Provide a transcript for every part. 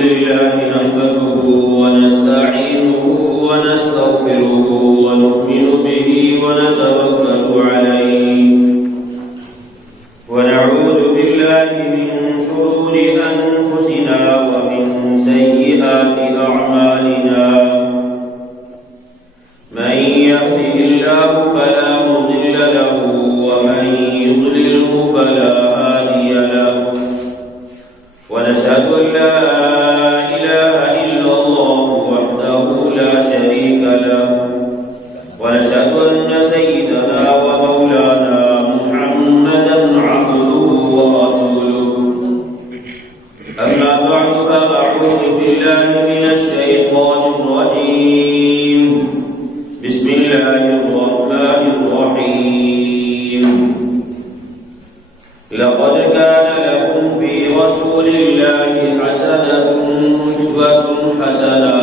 لله نحمده ونستعينه ونستغفره ونؤمن به ونتوكل عليه ونعوذ بالله من شرور أنفسنا ومن سيئات أعمالنا من يهده الله فلا مضل له ومن يضلله فلا هادي له ونشهد أن لا إله إلا الله وحده لا شريك له ونشهد أن سيدنا ومولانا محمدا عبده ورسوله أما بعد فأعوذ بالله من الشيطان الرجيم بسم الله الرحمن الرحيم لقد كان لكم في رسول الله أسوة حسنة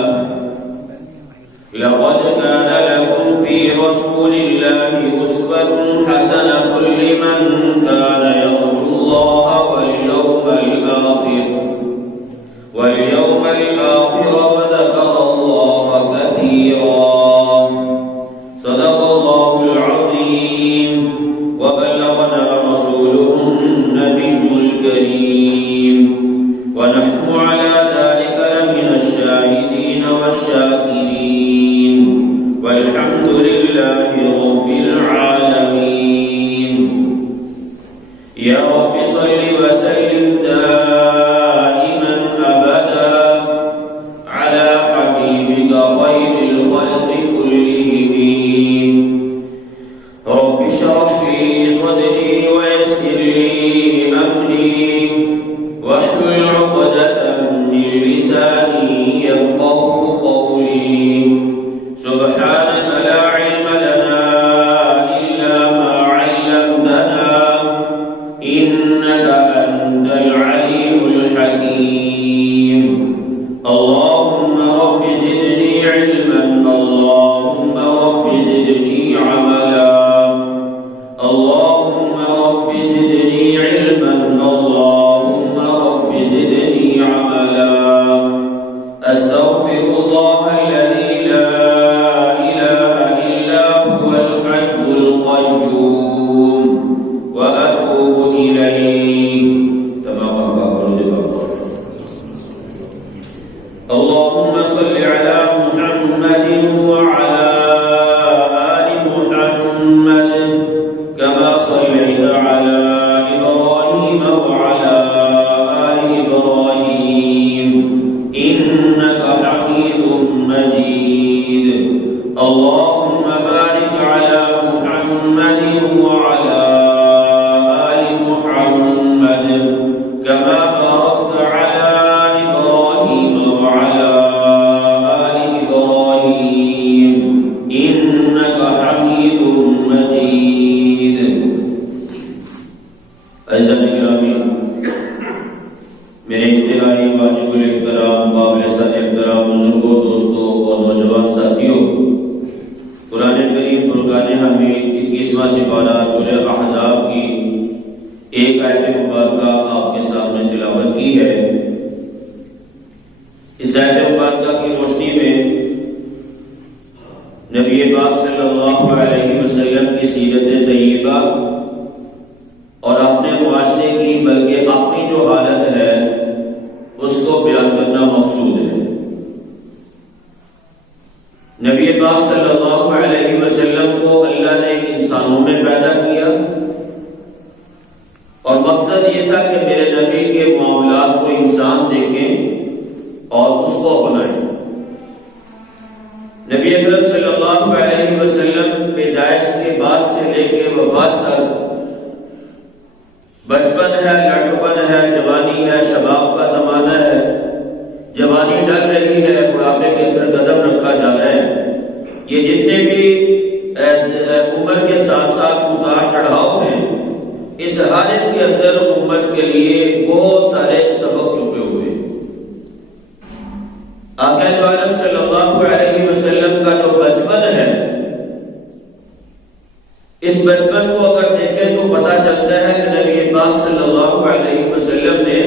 لقد كان لكم في رسول الله أسوة حسنة لمن كان يرجو الله واليوم الآخر وذكر الله كثيرا صدق الله العظيم وبلغنا رسوله النبي الكريم ونحن على ذلك لمن الشاهدين والشاكرين والحمد لله رب العالمين يا رب صل وسلم دائما أبدا على حبيبك خير الخلق كلهم رب اشرح لي صدري ويسر لي أمري واحلل عقدة من لساني يفقهوا قولي سبحانك لا علم لنا إلا ما علمتنا إنك أنت العليم الحكيم اللهم رب زدني علما اللهم رب زدني عملا اللهم رب زدني علما اللهم رب زدني عملا أستغفر الله الذي لا إله إلا هو الحي القيوم وأتوب إليه اللهم صل على محمد وعلى آل محمد كما صليت على إبراهيم وعلى آل إبراهيم إنك حميد مجيد اللهم بارك على محمد وعلى آل محمد كما باركت على إبراهيم وعلى آل إبراهيم إنك حميد مجيد عزیزان گرامی میرے ابتدائی واجب الاحترام قابل سر احترام بزرگوں دوستوں اور نوجوان ساتھیوں قرآن کریم فرقان حمید 21واں سپارہ سورہ احزاب کی ایک آیت مبارکہ آپ کے سامنے تلاوت کی ہے۔ اس آیت مبارکہ کی روشنی میں نبی پاک صلی اللہ علیہ وسلم کی سیرت طیبہ اور اپنے معاشرے کی بلکہ اپنی جو حالت ہے اس کو بیان کرنا مقصود ہے۔ نبی پاک صلی اللہ علیہ وسلم کو اللہ نے انسانوں میں پیدا کیا اور مقصد یہ تھا کہ میرے نبی کے معاملات کو انسان دیکھیں اور اس کو اپنائیں۔ نبی اکرم صلی اللہ علیہ وسلم پیدائش کے بعد سے لے کے وفات تک بچپن ہے، لڑکپن ہے، جوانی ہے، شباب کا زمانہ ہے، جوانی ڈل رہی ہے، بڑھاپے کے اندر قدم رکھا جا رہا ہے۔ یہ جتنے بھی عمر کے ساتھ ساتھ اتار چڑھاؤ ہیں، اس حالت کے اندر امت کے لیے بہت سارے سبق چھپے ہوئے ہیں۔ آقا عالم صلی اللہ علیہ وسلم کا جو بچپن ہے، اس بچپن کو اگر دیکھیں تو پتہ چلتا ہے کہ نبی پاک صلی اللہ علیہ وسلم نے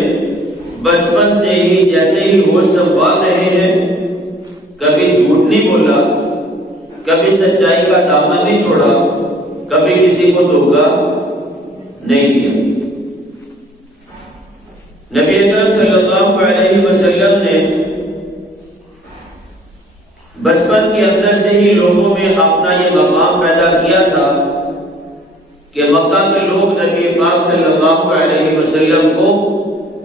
بچپن سے ہی جیسے ہی ہوش سنبھال رہے ہیں کبھی جھوٹ نہیں بولا، کبھی سچائی کا دامن نہیں چھوڑا، کبھی کسی کو دھوکا نہیں دیا۔ نبی اکرم صلی اللہ علیہ وسلم نے بچپن کے اندر سے ہی لوگوں میں اپنا یہ مقام پیدا کیا تھا کہ مکہ کے لوگ نبی پاک صلی اللہ علیہ وسلم کو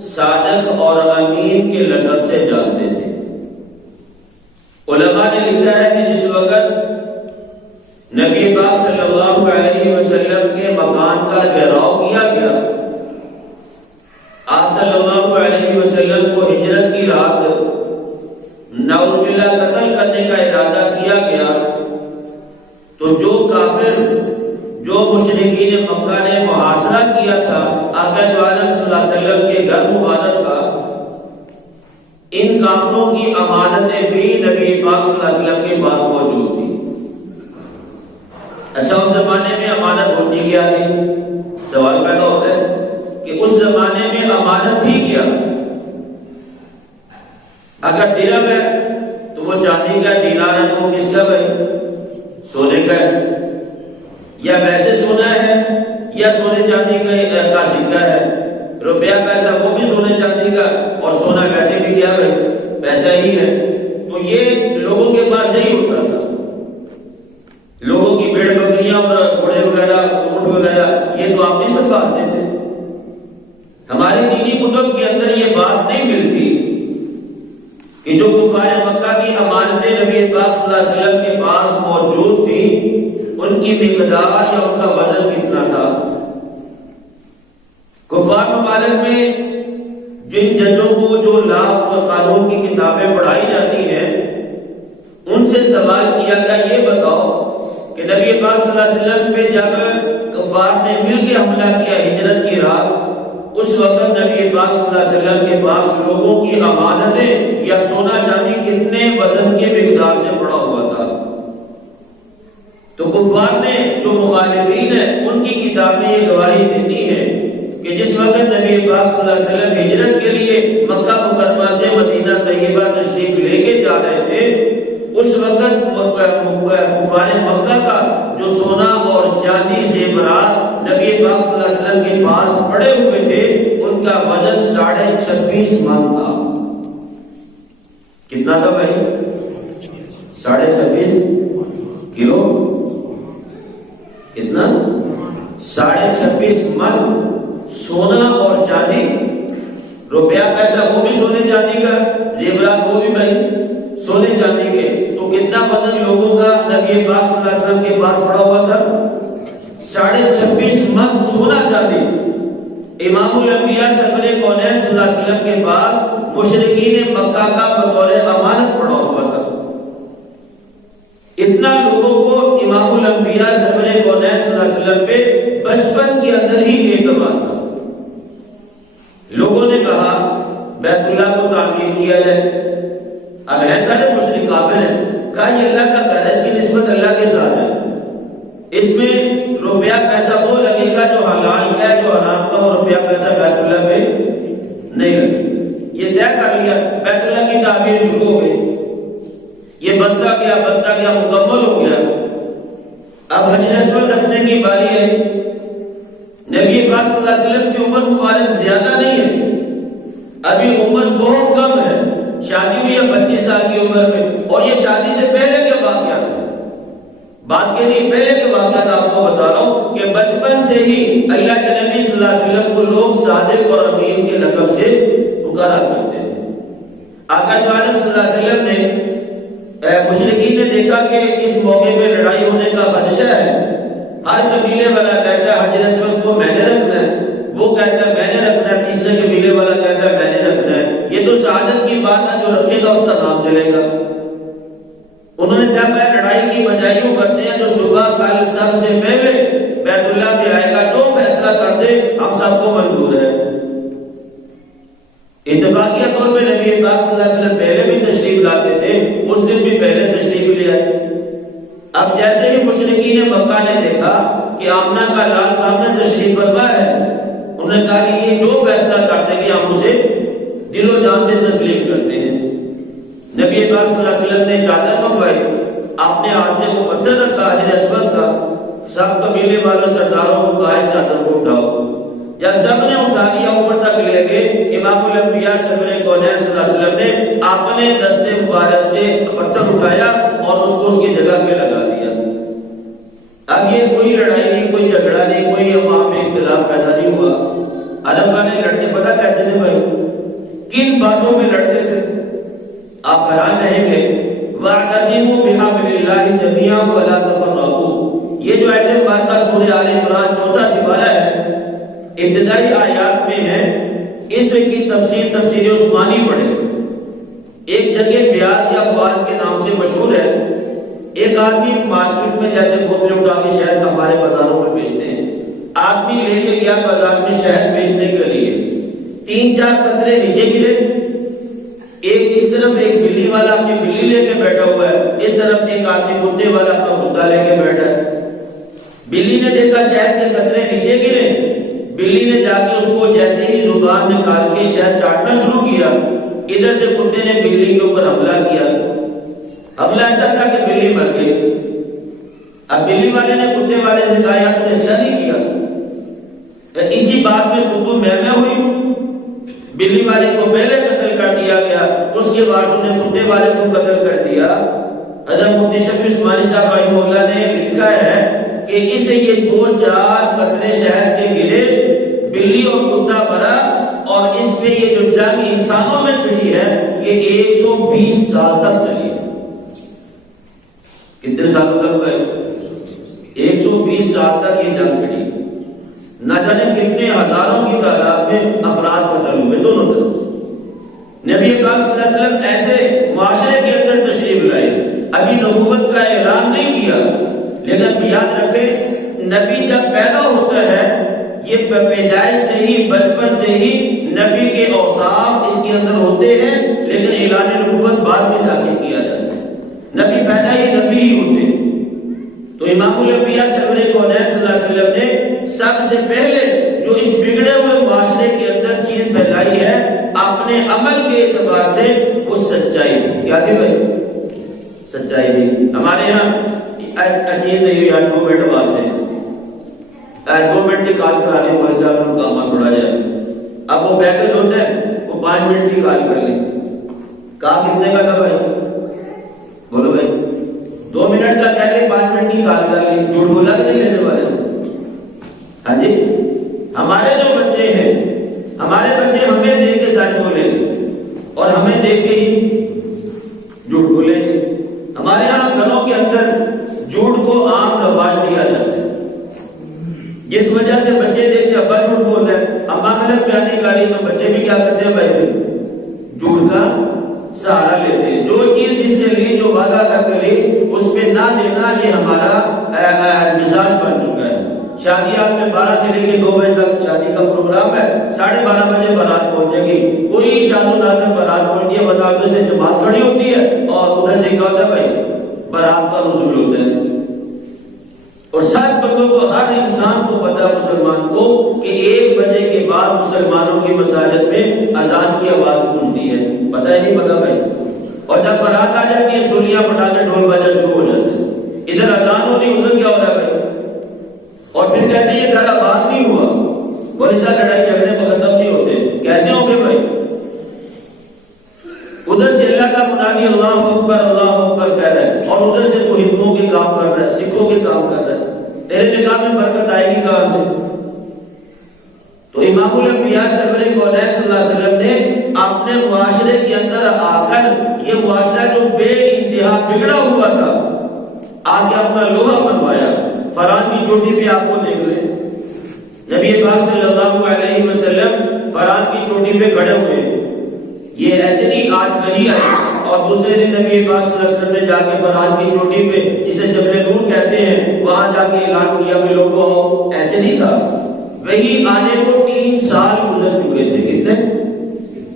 صادق اور امین کے لقب سے جانتے تھے۔ علماء نے لکھا ہے کہ جس وقت نبی پاک صلی اللہ علیہ وسلم کے مکان کا گھیراؤ کیا گیا، آپ صلی اللہ علیہ وسلم کو ہجرت کی رات نعوذ باللہ قتل کرنے کا ارادہ کیا گیا، تو جو کافر، جو مشرکین مکہ نے محاصرہ کیا تھا آقا عالم صلی اللہ علیہ وسلم کے گھر مبارک کا، ان کافروں کی امانتیں بھی نبی پاک صلی اللہ علیہ وسلم کے پاس موجود تھی۔ اچھا، اس زمانے میں امانت ہوتی کیا تھی؟ سوال پیدا ہوتا ہے کہ اس زمانے میں امانت تھی کیا؟ اگر درہم ہے تو وہ چاندی کا، دینار ہے تو وہ کس کا بھائی؟ سونے کا ہے، یا ویسے سونا ہے یا سونے چاندی کا سکہ ہے، روپیہ پیسہ وہ بھی سونے چاندی کا، اور سونا ویسے بھی کیا بھائی؟ پیسہ ہی ہے۔ تو یہ لوگوں کے پاس یہی ہوتا تھا، لوگوں کی بھیڑ بکریاں اور گھوڑے وغیرہ، اونٹ وغیرہ یہ تو آپ نہیں سنبھالتے تھے۔ ہمارے دینی کتب کے اندر یہ بات نہیں ملتی کہ جو کفار مکہ کی امانتیں نبی پاک صلی اللہ علیہ وسلم کے پاس موجود تھی ان کی مقدار یا ان کا وزن کتنا تھا۔ کفار ممالک میں جن ججوں کو جو لا اور قانون کی کتابیں پڑھائی جاتی ہیں ان سے سوال کیا گیا، یہ بتاؤ کہ نبی پاک صلی اللہ علیہ وسلم پہ جب کفار نے مل کے حملہ کیا ہجرت کی رات، اس وقت نبی پاک صلی اللہ علیہ وسلم کے پاس لوگوں کی امانتیں یا سونا چاندی کتنے وزن کے مقدار سے پڑا ہوا تھا؟ تو کفار نے، جو مخالفین ہیں، ان کی کتابیں یہ گواہی دیتی ہیں کہ جس وقت نبی پاک صلی اللہ علیہ وسلم ہجرت کے لیے مکہ مکرمہ سے مدینہ طیبہ تشریف لے کے جا رہے تھے، اس وقت کفار مکہ کا جو سونا اور چاندی زیورات نبی پاک صلی اللہ علیہ وسلم کے پاس پڑے ہوئے تھے ان کا وزن 26.5 من تھا۔ کتنا تھا بھائی؟ 26.5 کلو؟ کتنا؟ 26.5 من سونا اور چاندی، روپیہ پیسہ وہ بھی سونے چاندی کا، زیورات وہ بھی بھائی سونے چاندی کے۔ تو کتنا وزن لوگوں کا نبی پاک صلی اللہ علیہ وسلم کے پاس پڑا ہوا تھا؟ 26.5 من سونا چاندی امام الانبیاء سرور کونین صلی اللہ علیہ وسلم کے پاس مشرکین مکہ کا بطور امانت پڑا ہوا تھا۔ اتنا لوگوں کو امام الانبیاء سرور کونین صلی اللہ علیہ وسلم پہ بچپن کے اندر ہی اعتماد تھا۔ لوگوں نے کہا بیت اللہ کو تعمیر کیا جائے، اب ہے سارے مشرک کافر ہیں، کہا یہ اللہ کا گھر ہے، اس کی نسبت اللہ کے ساتھ ہے، اس میں روپیہ پیسہ وہ لگے گا جو حلال کا ہے، جو حرام کا وہ روپیہ پیسہ بیت اللہ پہ نہیں لگے۔ یہ طے کر لیا، بیت اللہ کی تعمیر شروع ہو گئی، یہ بنتا گیا مکمل ہو گیا۔ اب حجر اسود رکھنے کی باری ہے۔ نبی پاک صلی اللہ علیہ وسلم کی عمر مبارک زیادہ نہیں ہے، ابھی عمر بہت کم ہے، شادی ہوئی ہے 25 سال کی عمر میں، اور یہ شادی سے پہلے کے واقعات ہیں، بات کے نہیں پہلے کے واقعات آپ کو بتا رہا ہوں کہ بچپن سے ہی اللہ کے نبی صلی اللہ علیہ وسلم کو لوگ صادق اور امین کے لقب سے پکارا کرتے ہیں۔ آقا عالم صلی اللہ علیہ وسلم نے مشرکین نے دیکھا کہ اس موقع پہ لڑائی ہونے کا خدشہ ہے، ہر قبیلے والا کہتا ہے حجر اسود کو میں نے رکھنا ہے، وہ کہتا ہے میں نے رکھنا ہے، تیسرے قبیلے والا کہتا ہے میں نے رکھنا ہے، یہ تو سعادت کی بات ہے، جو رکھے گا اس کا نام چلے گا۔ انہوں نے کہا میں لڑائی کی بجائی کرتے ہیں، جو صبح کل سب سے پہلے بیت اللہ میں آئے گا جو فیصلہ کر دے ہم سب کو منظور ہے۔ اتفاقیہ طور پہ نبی پاک صلی اللہ علیہ وسلم پہلے بھی تشریف لاتے تھے، اس دن بھی پہلے تشریف لے آئے۔ اب جیسے ہی مشرکین مکہ نے دیکھا کہ آمنہ کا لال سامنے تشریف فرما ہے، انہوں نے کہا کہ یہ جو فیصلہ کر دیں گے ہم اسے ایمان سے تسلیم کرتے ہیں۔ نبی پاک صلی اللہ علیہ وسلم نے چادر منگوائی، اپنے ہاتھ سے وہ پتھر رکھا حجر اسود کا، سب قبیلے والوں سرداروں کو کہا اس چادر کو اٹھاؤ۔ جب سب نے اٹھا لیا اوپر تک لے گئے، امام الانبیاء سرور کونین صلی اللہ علیہ وسلم نے اپنے دست مبارک سے پتھر اٹھایا اور اس کو اس کی جگہ پہ لگا دیا۔ اب یہ کوئی لڑائی نہیں، کوئی جھگڑا نہیں، کوئی عوام میں اختلاف پیدا نہیں ہوا۔ عرب والے لڑتے پتہ کیسے تھے بھائی؟ کن باتوں پہ لڑتے تھے؟ آپ حیران رہیں گے۔ وَاعْتَصِمُوا بِحَبْلِ اللَّهِ جَمِيعًا وَلَا تَفَرَّقُوا، یہ جو آیت مبارکہ سورہ آل عمران 4 سپارہ ہے، ابتدائی آیات میں ہے۔ اس کی تفسیر عثمانی پڑھے۔ ایک جگہ بیاض یا بواز کے نام سے مشہور ہے۔ ایک آدمی مارکیٹ میں جیسے بوتلیں اٹھا کے شہد ہمارے بازاروں میں بیچتے ہیں، آدمی لے کے گیا بازار میں شہد بیچنے کے لیے، 3-4 قطرے نیچے گرے، ایک اس طرف ایک بلی والا اپنی بلی لے کے بیٹھا ہوا ہے، اس طرف ایک آدمی کتے والا اپنا کتا لے کے بیٹھا ہے۔ بلی نے دیکھا شہد کے قطرے نیچے گرے، بلی نے جا کے اس کو جیسے ہی زبان نکال کے شہد چاٹنا شروع کیا، ادھر سے کتے نے بلی کے اوپر حملہ کیا۔ حملہ ایسا تھا کہ بلی مر گئی۔ اب بلی والے نے کتے والے سے کہا یار تم نے اچھا نہیں کیا۔ اسی بات میں تو میں ہوئی، بلی والے کو پہلے قتل کر دیا گیا، اس کے بعد نے کتے والے کو قتل کر دیا۔ حضرت مفتی شفیع عثمانی صاحب رحمہ اللہ نے لکھا ہے کہ اسے یہ 2-4 قطرے شہد کے گرے، بلی اور کتا مرا، اور اس پہ یہ جو جنگ انسانوں میں چلی ہے یہ 120 سال تک چلی ہے۔ کتنے سالوں تک بھائی؟ 120 سال تک یہ جنگ چلی۔ نہ جانے کتنے ہزاروں کی تعداد میں افراد قتل ہوئے دونوں طرف سے۔ نبی پاک صلی اللہ علیہ وسلم ایسے معاشرے کے اندر تشریف لائے، ابھی نبوت کا اعلان نہیں کیا، لیکن یاد رکھیں نبی جب پیدا ہوتا ہے یہ پیدائش سے ہی، بچپن سے ہی نبی کے اوصاف اس کے اندر ہوتے ہیں، لیکن اعلان نبوت بعد میں جا کے کیا جاتا ہے۔ نبی پیدا ہی نبی ہی ہوتے ہیں۔ تو امام الانبیاء سرور کونین صلی اللہ علیہ وسلم نے سب سے پہلے جو اس بگڑے ہوئے معاشرے کے اندر چیز پھیلائی ہے اپنے عمل کے اعتبار سے، وہ سچائی تھی۔ کیا تھی بھائی؟ سچائی تھی۔ ہمارے یہاں چیز نہیں ہوئی 2 منٹ واسطے، 2 منٹ کی کال کرا دی مولوی صاحب نے کام تھوڑا جائے، اب وہ پیکج ہوتا ہے وہ 5 منٹ کی کال کر لی۔ کہا کتنے کا تھا بھائی؟ بولو بھائی 2 منٹ کا کہہ کے 5 منٹ کی کال کر لی، جھوٹ بولا کہ نہیں لینے والے؟ ہاں جی، ہمارے جو بچے ہیں، ہمارے بچے ہمیں دیکھ کے سچ بولیں گے اور ہمیں دیکھ کے ہی جھوٹ بولیں گے۔ ہمارے یہاں گھروں کے اندر جھوٹ کو عام رواج دیا جاتا ہے، جس وجہ سے بچے دیکھتے ہیں ابا جھوٹ بول رہے ہیں، اماں غلط بیان نکالی تو بچے بھی کیا کرتے ہیں بھائی؟ جھوٹ کا سہارا لیتے ہیں۔ جو چیز جس سے لی، جو وعدہ کر کے لی، اس پہ نہ دینا یہ ہمارا مزاج بن چکا ہے۔ شادیات میں 12 سے لے کے 2 بجے تک شادی کا پروگرام ہے، 12:30 بجے بارات پہنچے گی، کوئی شاد و نادر بارات پہنچتی ہے، ورنہ ادھر سے جماعت کھڑی ہوتی ہے اور ادھر سے کیا ہوتا ہے بھائی؟ بارات کا نزول ہوتا ہے۔ اور سب بندوں کو، ہر انسان کو پتا، مسلمان کو، کہ 1 بجے کے بعد مسلمانوں کی مساجد میں اذان کی آواز گونجتی ہے، پتہ ہی نہیں پتا بھائی۔ اور جب بارات آ جاتی ہے سولیاں پٹا کے ڈھول بجا شروع ہو جاتے ہیں، ادھر اذان ہو رہی، ادھر کیا ہو رہا ہے بھائی؟ اور پھر کہتے ہیں یہ گھر آباد نہیں ہوا، بولے سا لڑائی جھگڑے ختم نہیں ہوتے، کیسے ہوں گے بھائی؟ ادھر سے اللہ کا منادی اللہ اکبر کہہ رہا ہے، اور ادھر سے تو ہندوؤں کے کام کر رہا ہے، سکھوں کے کام کر رہا ہے، تیرے نکاح میں برکت آئے گی کہاں سے؟ تو امام الانبیاء سرور کونین صلی اللہ علیہ وسلم نے اپنے معاشرے کے اندر آ کر یہ معاشرہ جو بے انتہا بگڑا ہوا تھا، آ کے اپنا لوہا بنوایا۔ فرعون کی چوٹی پہ آپ کو دیکھ لیں، نبی پاک صلی اللہ علیہ وسلم فرعون کی چوٹی پہ کھڑے ہوئے، یہ ایسے نہیں آج وہی آئے اور دوسرے دن نبی پاک صلی اللہ علیہ وسلم نے جا کے فرعون کی چوٹی پہ، جسے جبل نور کہتے ہیں، وہاں جا کے اعلان کیا کہ لوگوں، ایسے نہیں تھا۔ وہی آنے کو 3 سال گزر چکے تھے، کتنے؟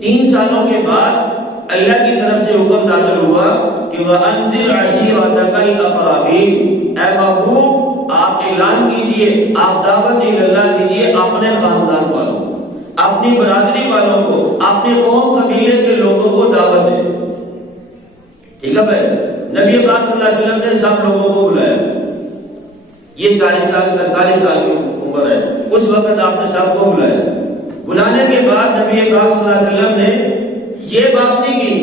3 سالوں کے بعد اللہ کی طرف سے حکم نازل ہوا کہ وَأَنذِرْ عَشِيرَتَكَ الْأَقْرَبِينَ، اے محبوب آپ اعلان کیجئے، آپ دعوت اللہ کیجئے اپنے خاندان والوں، اپنی برادری والوں کو، اپنے قوم قبیلے کے ٹھیک ہے بھائی، نبی پاک صلی اللہ علیہ وسلم نے سب لوگوں کو بلایا. یہ 40 سال 43 سال کی عمر ہے، اس وقت آپ نے سب کو بلایا. بلانے کے بعد نبی پاک صلی اللہ علیہ وسلم نے یہ بات نہیں کی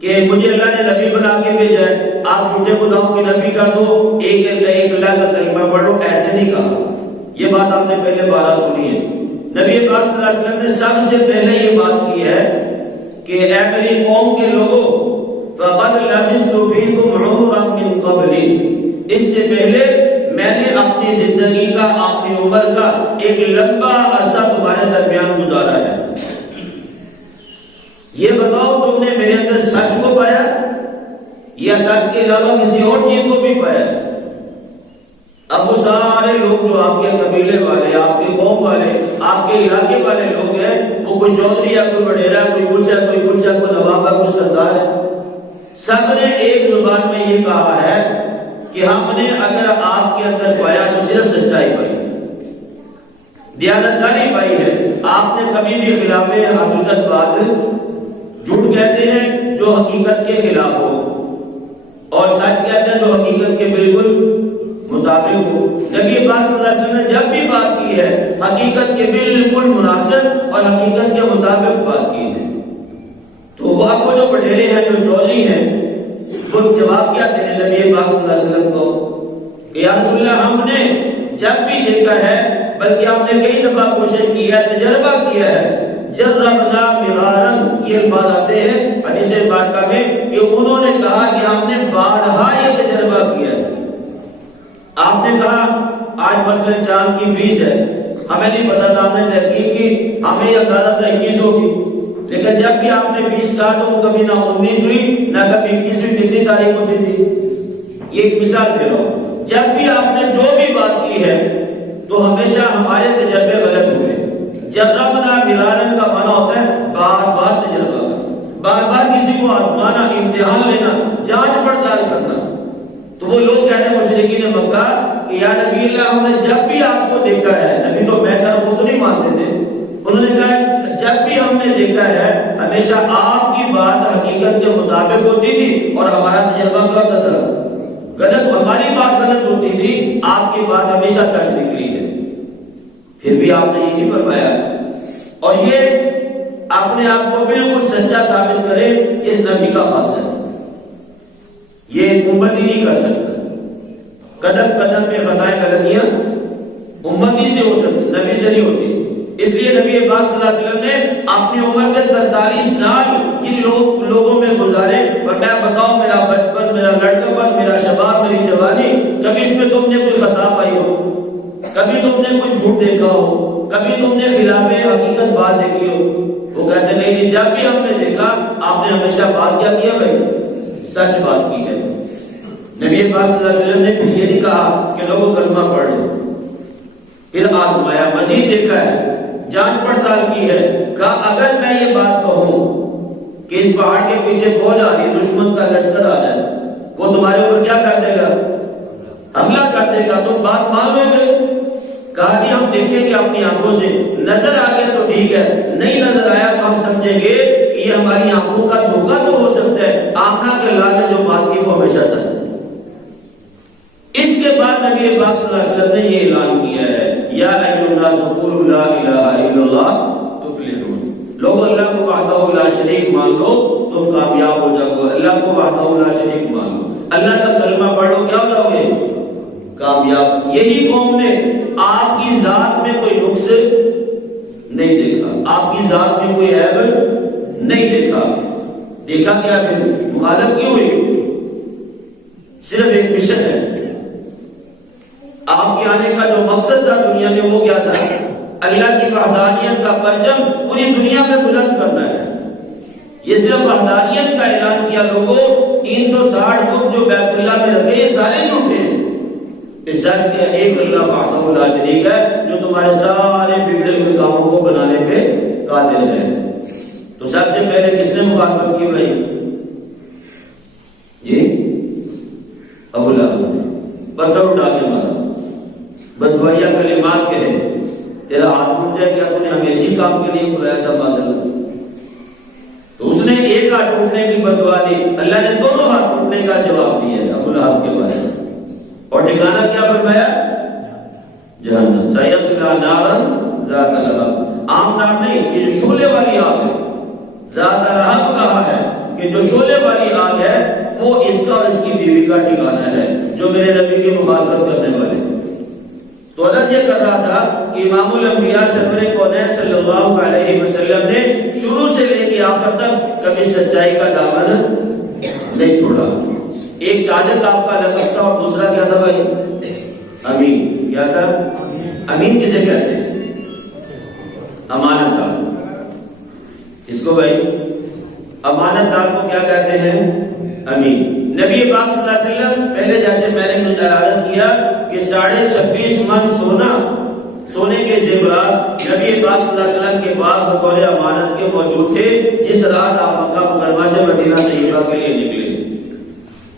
کہ مجھے اللہ نے نبی بنا کے بھیجا ہے، آپ جھوٹے خداؤں کی نفی کر دو، ایک اللہ کا کلمہ پڑھ لو، ایسے نہیں کہا. یہ بات آپ نے پہلے 12 سنی ہے. نبی پاک صلی اللہ علیہ وسلم نے سب سے پہلے یہ بات کی ہے کہ اے میری قوم کے لوگوں، فقد لبثت فیکم عمرا من قبل، اس سے پہلے میں نے اپنی زندگی کا، اپنی عمر کا ایک لمبا عرصہ تمہارے درمیان گزارا ہے. یہ بتاؤ تم نے میرے اندر سچ کو پایا یا سچ کے علاوہ کسی اور چیز کو بھی پایا؟ اب وہ سارے لوگ جو آپ کے قبیلے والے، آپ کے قوم والے، آپ کے علاقے والے لوگ ہیں، وہ کوئی چودھری ہے، کوئی وڈیرا، کوئی کچھ ہے، کوئی کچھ ہے، کوئی نواب ہے، کوئی سردار ہے، سب نے ایک زبان میں یہ کہا ہے کہ ہم نے اگر آپ کے اندر پایا تو صرف سچائی پائی، دیانتداری پائی ہے. آپ نے کبھی بھی خلاف حقیقت بات، جھوٹ کہتے ہیں جو حقیقت کے خلاف ہو، اور سچ کہتے ہیں جو حقیقت کے بالکل مطابق ہو. نبی پاک صلی اللہ علیہ وسلم نے جب بھی بات کی ہے حقیقت کے بالکل مناسب اور حقیقت کے مطابق بات کی ہے. تو وہ آپ کو جو بڑھیرے ہیں، جو چودھری ہیں، وہ جواب کیا دے رہے نبی پاک صلی اللہ علیہ وسلم کو کہ یا رسول اللہ، ہم نے جب بھی دیکھا ہے، بلکہ ہم نے کئی دفعہ کوشش کی ہے، تجربہ کیا ہے. جربنا مرارن، یہ الفاظ آتے ہیں حدیث پاک میں کہ انہوں نے کہا کہ ہم نے بارہا یہ تجربہ کیا ہے. آپ نے کہا آج مثلا چاند کی 20 ہے، ہمیں نہیں پتا تھا، ہم نے تحقیق کی، ہمیں یہ اندازہ تھا 21 ہوگی، لیکن جب بھی آپ نے 20 کہا تو وہ کبھی نہ 19 ہوئی نہ کبھی 21 ہوئی. کتنی تاریخ ہوتی تھی؟ یہ ایک مثال دے رہا ہوں. جب بھی آپ نے جو بھی بات کی ہے تو ہمیشہ ہمارے تجربے غلط ہوئے. جربنا مرارن کا معنی ہوتا ہے بار بار تجربہ کرنا، بار بار کسی کو آزمانا، امتحان لینا، جانچ پڑتال کرنا. تو وہ لوگ کہہ رہے ہیں مشرکین مکہ کہ یا نبی اللہ، ہم نے جب بھی آپ کو دیکھا ہے، نبی تو میں کروں وہ تو نہیں مانتے تھے، انہوں نے کہا جب بھی ہم نے دیکھا ہے ہمیشہ آپ کی بات حقیقت کے مطابق ہوتی تھی اور ہمارا تجربہ کیا ہوتا تھا؟ غلط. ہماری بات غلط ہوتی تھی، آپ کی بات ہمیشہ سچ نکلی ہے. پھر بھی آپ نے یہ نہیں فرمایا، اور یہ اپنے آپ کو بالکل سچا ثابت کرے، اس نبی کا خاص ہے. یہ امت ہی نہیں کر سکتا. قدم قدم پہ خطائیں غلطیاں امت ہی سے ہو سکتی، نبی سے نہیں ہوتی. اس لیے نبی پاک صلی اللہ علیہ وسلم نے اپنی عمر کے 43 سال جن لوگوں میں گزارے، فرمایا بتاؤ میرا بچپن، میرا لڑکپن، میرا شباب، میری جوانی، کبھی اس میں تم نے کوئی خطا پائی ہو؟ کبھی تم نے کوئی جھوٹ دیکھا ہو؟ کبھی تم نے خلاف حقیقت بات دیکھی ہو؟ وہ کہتے نہیں، جب بھی ہم نے دیکھا آپ نے ہمیشہ بات کیا کیا بھائی؟ سچ بات کی ہے. نبی پاک صلی اللہ علیہ وسلم نے پھر یہ نہیں کہا کہ لوگوں کلمہ پڑھ لیں، پھر آزمایا، مزید دیکھا ہے، جانچ پڑتال کی ہے. کہا اگر میں یہ بات کہوں کہ اس پہاڑ کے پیچھے فوج آ رہی، دشمن کا لشکر آ رہا ہے، وہ تمہارے اوپر کیا کر دے گا؟ حملہ کر دے گا، تم بات مان لو گے؟ کہا کہ ہم دیکھیں گے اپنی آنکھوں سے، نظر آ گیا تو ٹھیک ہے، نہیں نظر آیا تو ہم سمجھیں گے کہ یہ ہماری آنکھوں کا دھوکہ تو ہو سکتا ہے، آمنہ کے لال نے جو بات کی وہ ہمیشہ سچ ہے. اس کے بعد نبی پاک صلی اللہ علیہ وسلم نے یہ اعلان کیا ہے، یا ایھا الناس قولوا لا الہ الا اللہ تفلحون. لوگوں اللہ کو وحدہ لا شریک مان لو تم کامیاب ہو جاؤ گے. اللہ کو وحدہ لا شریک مان لو، اللہ کا کلمہ پڑھ لو، کیا ہو جاؤ گے؟ کامیاب. یہی قوم نے آپ کی ذات میں کوئی نقص نہیں دیکھا، آپ کی ذات میں کوئی عیب نہیں دیکھا. دیکھا کیا پھر؟ مخالف کیوں ہوئی؟ صرف ایک مشن ہے. آپ کے آنے کا جو مقصد تھا دنیا میں وہ کیا تھا؟ اللہ کی وحدانیت کا پرچم پوری دنیا میں بلند کرنا ہے. یہ صرف وحدانیت کا اعلان کیا. لوگوں 360 بت جو بیت اللہ میں رکھے یہ سارے جھوٹے ہیں. اس سچ کے ایک اللہ وحدہ لا شریک ہے جو تمہارے سارے بگڑے ہوئے کاموں کو بنانے پہ قادر ہے. تو سب سے پہلے کس نے مخالفت کی بھائی؟ جی ابو لہب نے پتھر اٹھا کے مارا، بدگوئیہ کلمات کہے، تیرا ہاتھ ٹوٹ جائے، کیا تو نے ہمیں اسی کام کے لیے بلایا تھا؟ تو اس نے ایک ہاتھ ٹوٹنے کی بددعا دی، اللہ نے دونوں ہاتھ ٹوٹنے کا جواب دیا ابو لہب کے بارے میں، اور ٹھکانہ کیا فرمایا؟ جہنم، سیصلی نارا ذات لہب، عام نار نہیں، یہ جو شعلے والی آگ ہے، ذات لہب کہا ہے کہ جو شعلے والی آگ ہے وہ اس کا اور اس کی بیوی کا ٹھکانہ ہے جو میرے نبی کی مخالفت کرنے والے۔ تو عرض یہ کر رہا تھا کہ امام الانبیاء سرور کونین صلی اللہ علیہ وسلم نے شروع سے لے کے آخر تک کبھی سچائی کا دامن نہیں چھوڑا۔ ایک صادق آپ کا لقب تھا اور دوسرا کیا تھا بھائی؟ امین۔ کیا تھا؟ امین کسے کہتے ہیں؟ امانت دار۔ اس کو بھائی امانت دار کو کیا کہتے ہیں؟ امین۔ نبی پاک صلی اللہ علیہ وسلم پہلے جیسے میں نے عرض کیا کہ 26.5 من سونے کے زیورات نبی پاک صلی اللہ علیہ وسلم کے پاس بطور امانت کے موجود تھے جس رات آپ مکہ مکرمہ سے مدینہ طیبہ کے لیے نکلے،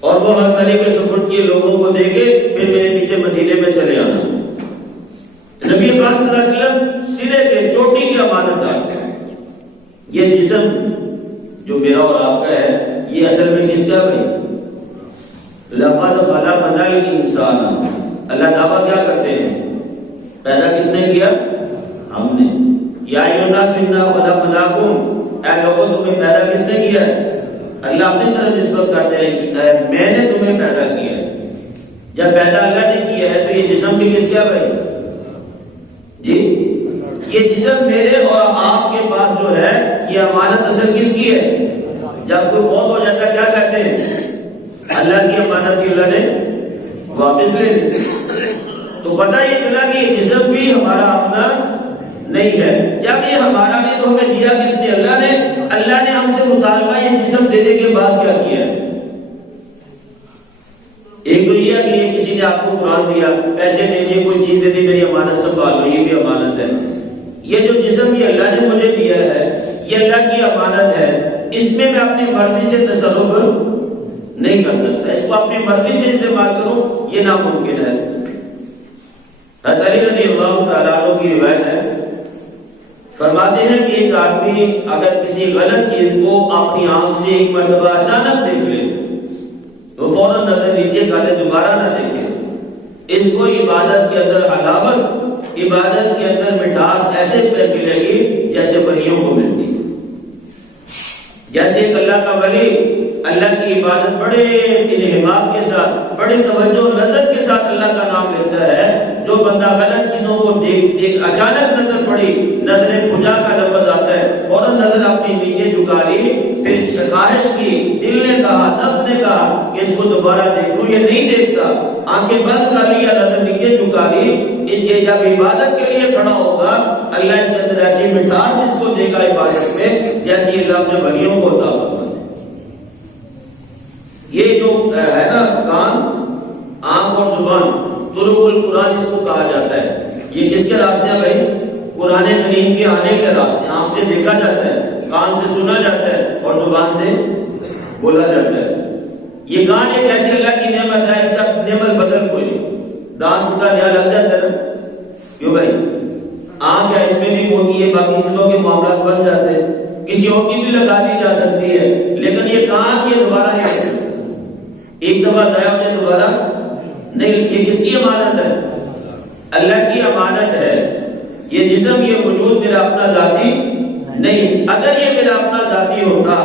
اور وہ حضرت علی کے سپرد کیے لوگوں کو دے کے پھر میرے پیچھے مدینے میں چلے آنا۔ نبی پاک صلی اللہ علیہ وسلم سرے کے چوٹی کے امانت دار۔ یہ جسم جو میرا اور آپ کا ہے یہ اصل میں کس کا بھائی؟ لقد خلقنا الانسان۔ اللہ دعویٰ کیا کرتے ہیں؟ پیدا کس نے کیا؟ ہم نے۔ یا ایھا الناس انا خلقناکم، اے لوگوں تمہیں پیدا کس نے کیا؟ اللہ اپنی طرف نسبت کرتے ہیں کہ میں نے تمہیں پیدا کیا۔ جب پیدا اللہ نے کیا ہے تو یہ جسم بھی کس کا بھائی؟ جی یہ جسم میرے اور آپ کے پاس جو ہے یہ امانت اصل کس کی ہے؟ جب کوئی فوت ہو جاتا ہے کیا کہتے ہیں؟ اللہ کی امانت کی اللہ نے واپس لے لی۔ تو پتہ یہ چلا کہ یہ جسم بھی ہمارا اپنا نہیں ہے۔ جب یہ ہمارا نہیں تو ہمیں دیا کس نے؟ اللہ نے۔ اللہ نے ہم سے مطالبہ یہ جسم دینے کے بعد کیا کیا ہے؟ ایک تو یہ ہے کہ یہ کسی نے آپ کو قرآن دیا، پیسے دے دیے، کوئی چیز دے دی، میری امانت سنبھالو، یہ بھی امانت ہے۔ یہ جو جسم یہ اللہ نے مجھے دیا ہے یہ اللہ کی امانت ہے، اس میں میں اپنی مرضی سے تصرف نہیں کر سکتا، اس کو اپنی مرضی سے استعمال کروں یہ ناممکن ہے۔ حضرت علی رضی اللہ تعالیٰ عنہ کی روایت ہے، فرماتے ہیں کہ ایک آدمی اگر کسی غلط چیز کو اپنی آنکھ سے ایک مرتبہ اچانک دیکھ لے تو فوراً نظر نیچے کر لے، دوبارہ نہ دیکھے۔ اس کو عبادت کے اندر حلاوت، عبادت کے اندر مٹھاس ایسے ملے گی جیسے ولیوں کو ملتی۔ جیسے ایک اللہ کا ولی اللہ کی عبادت بڑے انہمام کے ساتھ، بڑے توجہ و لذت کے ساتھ اللہ کا نام لیتا ہے، جو بندہ غلط چیزوں کو دیکھ اچانک نظر پڑی، نظر فجا کا لفظ آتا ہے، فوراً نظر اپنی نیچے جھکا لی، پھر خواہش کی، دل نے کہا، نفس نے کہا کہ اس کو دوبارہ دیکھ لوں، یہ نہیں دیکھتا، آنکھیں بند کر لی یا نظر نیچے جھکا لی۔ جب عبادت کے لیے کھڑا ہوگا اللہ اس کے اندر ایسی مٹھاس اس کو دے گا عبادت میں جیسی اللہ اپنے ولیوں کو عطا فرماتا ہے۔ یہ جو ہے نا کان، آنکھ اور زبان، طرق القرآن اس کو کہا جاتا ہے۔ یہ کس کے راستے ہیں بھائی؟ قرآن کریم کے آنے کے راستے۔ آنکھ سے دیکھا جاتا ہے، کان سے سنا جاتا ہے اور زبان سے بولا جاتا ہے۔ یہ کان ایک ایسی اللہ کی نعمت ہے، اس کا نعمت بدل کوئی نہیں۔ دان ٹوٹا نیا لگ جاتا ہے، کیوں بھائی؟ آنکھ ہے، اس میں بھی ہوتی ہے، باقی چیزوں کے معاملات بن جاتے ہیں، کسی اور کی بھی لگا دی جا سکتی ہے، لیکن یہ کان یہ دوبارہ نہیں آتا، ایک دفعہ ضائع ہو جائے دوبارہ نہیں۔ یہ کس کی امانت ہے؟ اللہ کی امانت ہے۔ یہ جسم، یہ وجود میرا اپنا ذاتی نہیں۔ اگر یہ میرا اپنا ذاتی ہوتا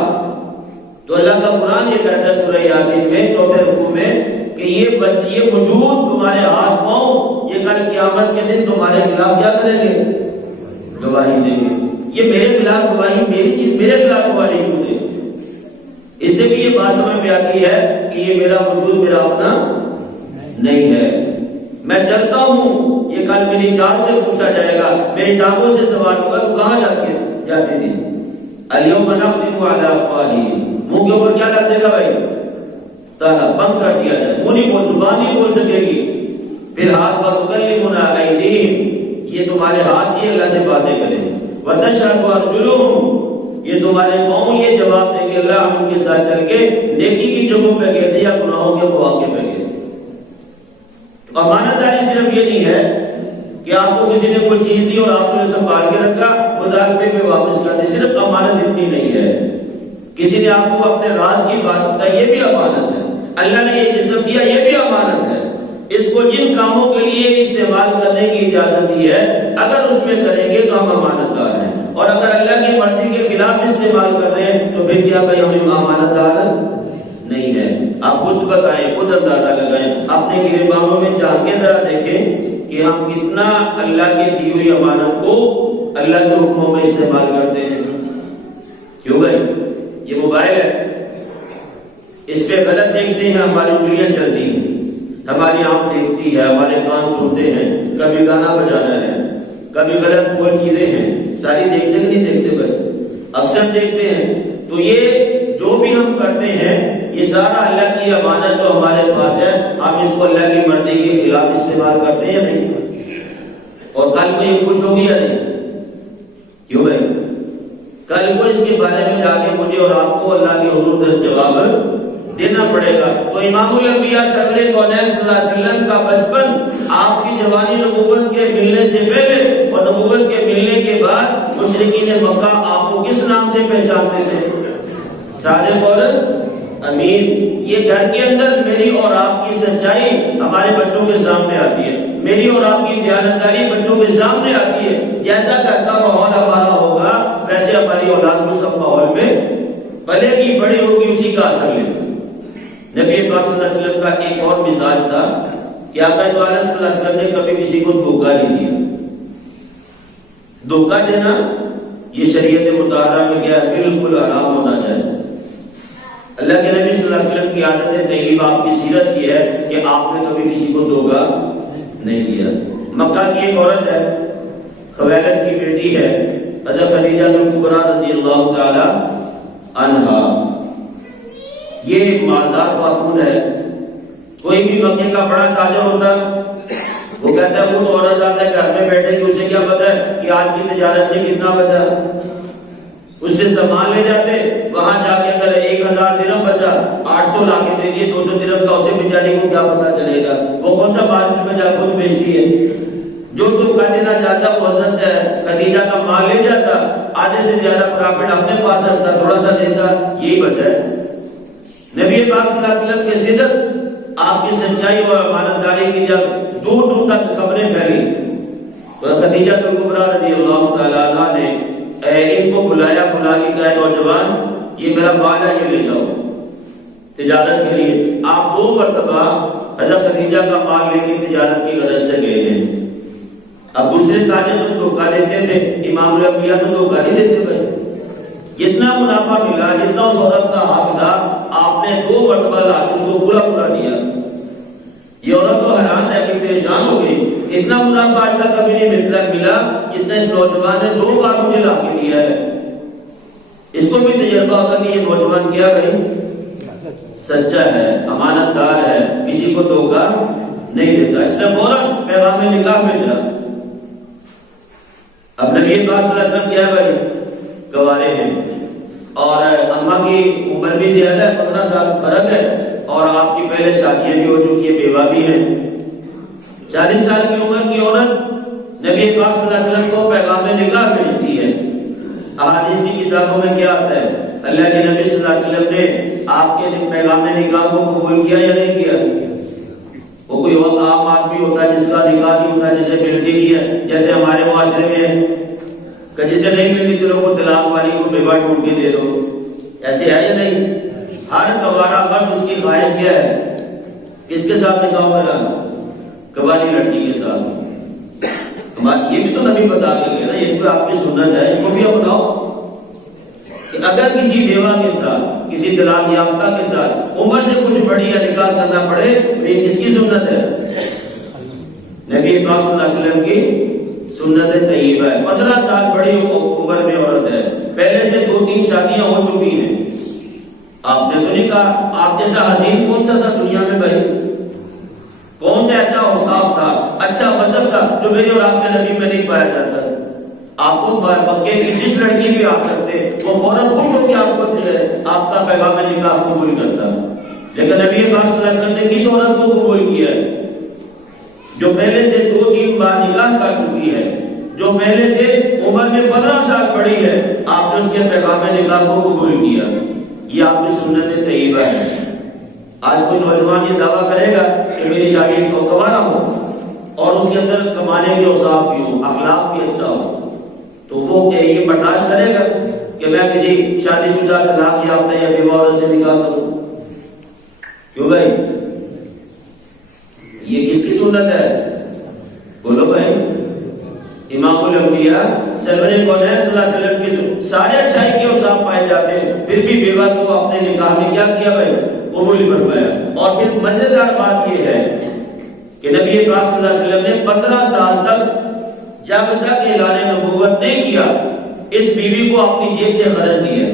تو اللہ کا قرآن یہ کہتا ہے سورہ یاسین میں 4 رکوع میں کہ یہ وجود تمہارے ہاتھ پاؤں یہ کل قیامت کے دن تمہارے خلاف کیا کریں گے؟ گواہی دیں گے۔ یہ میرے خلاف گواہی، میری چیز میرے خلاف گواہی کیوں دے؟ اس سے بھی یہ بات سمجھ میں آتی ہے کہ یہ میرا وجود میرا اپنا نہیں ہے۔ میں چلتا ہوں، یہ کل میری چال سے پوچھا جائے گا، میری ٹانگوں سے سوال ہوگا تو کہاں جاتی تھی؟ الیوم نختم علی افواہہم، منہ کے اوپر کیا لگ جائے گا بھائی؟ تالا، بند کر دیا جائے، منہ نہیں بول، زبان نہیں بول سکے گی۔ پھر ہاتھ وتکلمنا ایدیہم، یہ تمہارے ہاتھ ہی اللہ سے باتیں کریں۔ وتشہد ارجلہم، یہ تمہارے پاؤں یہ جواب دیں کہ اللہ ہم ان کے ساتھ چل کے نیکی کی جگہوں پہ گئے تھے یا گناہوں کے مواقع پہ گئے تھے۔ امانت داری صرف یہ نہیں ہے کہ آپ کو کسی نے کوئی چیز دی اور آپ نے سنبھال کے رکھا، مطالبے پہ واپس کر دی، صرف امانت اتنی نہیں ہے۔ کسی نے آپ کو اپنے راز کی بات بتائی، یہ بھی امانت ہے۔ اللہ نے یہ جسم دیا، یہ بھی امانت ہے۔ اس کو جن کاموں کے لیے استعمال کرنے کی اجازت دی ہے، اگر اس میں کریں گے تو ہم امانت دار ہیں، اور اگر اللہ کی مرضی کے خلاف استعمال کر رہے ہیں تو پھر کیا بھائی ہم امانت دار نہیں ہے؟ آپ خود بتائیں، خود اندازہ لگائیں، اپنے گریبانوں میں جھانک کے ذرا دیکھیں کہ ہم کتنا اللہ کی دی ہوئی امانت کو اللہ کے حکموں میں استعمال کرتے ہیں۔ کیوں بھائی؟ یہ موبائل ہے، اس پہ غلط دیکھتے ہیں، ہماری انگلیاں چلتی ہیں، ہماری آنکھ دیکھتی ہے، ہمارے کان سنتے ہیں، کبھی گانا بجانا ہے، کبھی غلط کوئی چیزیں ہیں، ساری دیکھتے کہ نہیں دیکھتے بھائی؟ اکثر دیکھتے ہیں۔ تو یہ جو بھی ہم کرتے ہیں یہ سارا اللہ کی امانت جو ہمارے پاس ہے، ہم اس کو اللہ کی مرضی کے خلاف استعمال کرتے ہیں یا نہیں؟ اور کل کو یہ کچھ ہوگی یا نہیں؟ کیوں بھائی؟ کل کو اس کے بارے میں جا کے مجھے اور آپ کو اللہ کے حضور در جواب دینا پڑے گا۔ تو امام الانبیاء سرور کونین صلی اللہ علیہ وسلم کا بچپن، آپ کی جوانی نبوت کے ملنے سے پہلے اور نبوت کے ملنے کے بعد مشرکین مکہ آپ کو کس نام سے پہچانتے تھے؟ صادق اور امین۔ یہ گھر کے اندر میری اور آپ کی سچائی ہمارے بچوں کے سامنے آتی ہے، میری اور آپ کی دیانتداری بچوں کے سامنے آتی ہے۔ جیسا گھر کا ماحول ہمارا ہوگا ویسے ہماری اولاد کو سب ماحول میں پلے گی، بڑی ہوگی، اسی کا اثر لے۔ نبی پاک صلی اللہ علیہ وسلم کا ایک اور مزاج تھا کہ آقا عالم صلی اللہ علیہ وسلم نے کبھی کسی کو دھوکہ نہیں دیا۔ دھوکہ دینا یہ شریعت مطہرہ میں کیا بالکل حرام ہونا چاہیے۔ اللہ کے نبی صلی اللہ علیہ وسلم کی عادت طیبہ، آپ کی سیرت یہ ہے کہ آپ نے کبھی کسی کو دھوکہ نہیں دیا۔ مکہ کی ایک عورت ہے، خویلد کی بیٹی ہے، حضرت خدیجہ کبریٰ رضی اللہ تعالی عنہا۔ یہ مالدار خاتون ہے، کوئی بھی مکے کا بڑا تاجر ہوتا وہ کہتا ہے وہ عورت آتا ہے گھر میں بیٹھے کہ اسے کیا پتا ہے کہ آج کی تجارت سے کتنا بچا، اس سے سامان لے جاتے، وہاں جا کے اگر 1000 درہم بچا 800 لا کے دے دیے، 200 درہم کا اسے بیچاری کو کیا پتا چلے گا، وہ کون سا مارکیٹ میں جا خود بیچتی ہے۔ جو دھوکہ دینا چاہتا وہ حضرت خدیجہ کا مال لے جاتا، آدھے سے زیادہ پرافٹ اپنے پاس رکھتا، تھوڑا سا دیتا، یہی بچا ہے۔ نبی پاک صلی اللہ علیہ وسلم کے صدق، آپ کی سچائی اور امانت داری کی جب دور دور تک خبریں پھیلی تو خدیجہ کبریٰ رضی اللہ تعالیٰ عنہ نے ان کو بلایا، بلا کے کہا نوجوان یہ میرا مال ہے، یہ لے جاؤ تجارت کے لیے۔ آپ 2 مرتبہ حضرت خدیجہ کا مال لے کے تجارت کی غرض سے گئے ہیں۔ اب دوسرے تاجر تو دھوکہ دیتے تھے، امام الانبیاء تو دھوکہ نہیں دیتے بھائی۔ جتنا منافع ملا، جتنا اس عورت کا حق تھا، آپ نے 2 مرتبہ لا کے اس کو پورا پورا دیا۔ یہ عورت تو حیران ہے کہ پریشان ہو گئی، اتنا منافع آج تک کبھی نہیں ملا جتنا اس نوجوان نے 2 بار مجھے لا کے دیا ہے۔ اس کو بھی تجربہ ہوگا کہ یہ نوجوان کیا بھائی سچا ہے، امانت دار ہے، کسی کو دھوکہ نہیں دیتا۔ اس نے فوراً پیغام نکاح بھیجا۔ اب نبی پاک صلی اللہ علیہ وسلم کیا ہے بھائی گوارے ہیں، اور اماں کی عمر بھی زیادہ ہے، 15 سال فرق ہے، اور آپ کی پہلے شادیاں بھی ہو چکی ہے، بیوہ بھی ہیں۔ 40 سال کی عمر کی عورت نبی پاک صلی اللہ علیہ وسلم کو پیغام نکاح بھیجتی ہے۔ احادیث کی کتابوں میں کیا آتا ہے؟ اللہ کے نبی صلی اللہ علیہ وسلم نے آپ کے پیغام نکاح کو قبول کیا یا نہیں کیا؟ وہ کوئی عام آدمی ہوتا ہے جس کا نکاح نہیں ہوتا، جسے ملتی نہیں ہے، جیسے ہمارے معاشرے میں ہے کہ جسے نہیں ملتی تو لوگوں کو طلاق والی کو بیوہ ڈھونڈ کے دے دو، ایسے ہے یا نہیں؟ ہر گوارا مرد اس کی خواہش کیا ہے؟ کس کے ساتھ نکاح میرا؟ گواری لڑکی کے ساتھ۔ یہ بھی تو نبی بتا کے گئے نا، یہ بھی آپ کی سنت ہے، اس کو بھی اپناؤ کہ اگر کسی بیوہ کے ساتھ، کسی طلاق یافتہ کے ساتھ عمر سے کچھ بڑی یا نکاح کرنا پڑے تو یہ کس کی سنت ہے؟ نبی پاک صلی اللہ علیہ وسلم کی سنت طیبہ ہے۔ 15 سال بڑی عمر میں عورت ہے، پہلے سے 2-3 شادیاں ہو چکی ہیں، آپ نے تو نہیں کہا آپ جیسا حسین کون سا تھا دنیا میں بھائی؟ کون سا ایسا اوصاف تھا، اچھا وصف تھا جو میرے اور آپ کے نبی میں نہیں پایا جاتا؟ آپ کو مکے کی جس لڑکی بھی آپ کرتے وہ فوراً خوش ہو کے آپ کو آپ کا پیغام نکاح قبول کرتا، لیکن نبی پاک صلی اللہ علیہ وسلم نے کس عورت کو قبول کیا ہے؟ جو پہلے سے 2-3 بار نکاح کر چکی ہے، جو پہلے سے عمر میں 15 سال بڑی ہے، آپ نے اس کے پیغام نکاح کو قبول کیا۔ یہ آپ کی سنت طیبہ ہے۔ آج کوئی نوجوان یہ دعویٰ کرے گا کہ میری شادی کو کمانا ہو اور اس کے اندر کمانے کے اوصاف بھی ہوں، اخلاق بھی اچھا ہو، تو وہ یہ برداشت کرے گا کہ میں کسی شادی شدہ طلاق یافتہ یا بیوہ عورت سے نکاح کروں؟ کیوں بھائی؟ یہ کس کی سنت ہے؟ بولو بھائی۔ امام الانبیاء سرور کونین صلی اللہ علیہ وسلم کی سارے اچھائی کے اوصاف پائے جاتے ہیں، پھر بھی بیوہ کو اپنے نکاح میں کیا کیا بھائی؟ قبول فرمایا۔ اور پھر مزیدار بات یہ ہے کہ نبی پاک صلی اللہ علیہ وسلم نے 15 سال تک جب تک اعلان نبوت نہیں کیا اس بیوی کو اپنی جیب سے خرچ دیا۔